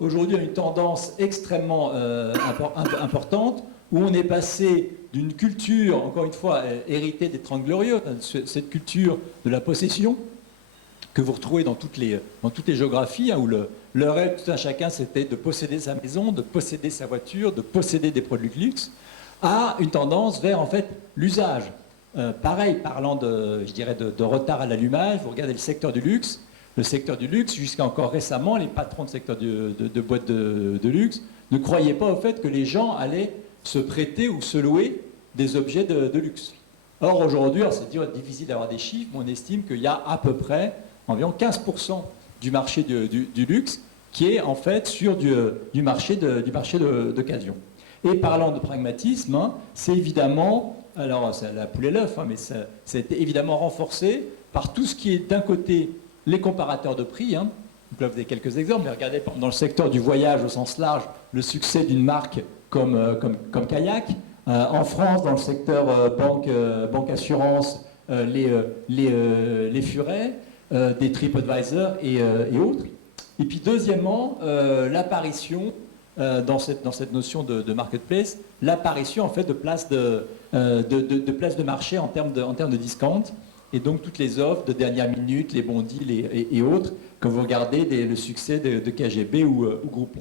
aujourd'hui a une tendance extrêmement importante, où on est passé d'une culture, encore une fois, héritée des Trente Glorieux, cette culture de la possession, que vous retrouvez dans toutes les géographies, hein, où le rêve de tout un chacun, c'était de posséder sa maison, de posséder sa voiture, de posséder des produits de luxe, à une tendance vers, en fait, l'usage. Pareil, parlant je dirais, de retard à l'allumage, vous regardez le secteur du luxe. Le secteur du luxe, jusqu'à encore récemment, les patrons de secteur de boîtes de luxe ne croyaient pas au fait que les gens allaient se prêter ou se louer des objets de luxe. Or, aujourd'hui, c'est difficile d'avoir des chiffres, mais on estime qu'il y a à peu près environ 15% du marché du luxe qui est en fait sur du marché d'occasion. Et parlant de pragmatisme, hein, c'est évidemment, alors c'est la poule et l'œuf, hein, mais ça a été évidemment renforcé par tout ce qui est d'un côté les comparateurs de prix. Hein. Donc là, vous avez quelques exemples, mais regardez dans le secteur du voyage au sens large, le succès d'une marque comme Kayak. En France, dans le secteur banque assurance, les Furets, des TripAdvisor et autres. Et puis deuxièmement, l'apparition, dans cette notion de marketplace, l'apparition en fait de places de marché en termes de discount, et donc toutes les offres de dernière minute, les bons deals et autres, quand vous regardez le succès de KGB ou Groupon.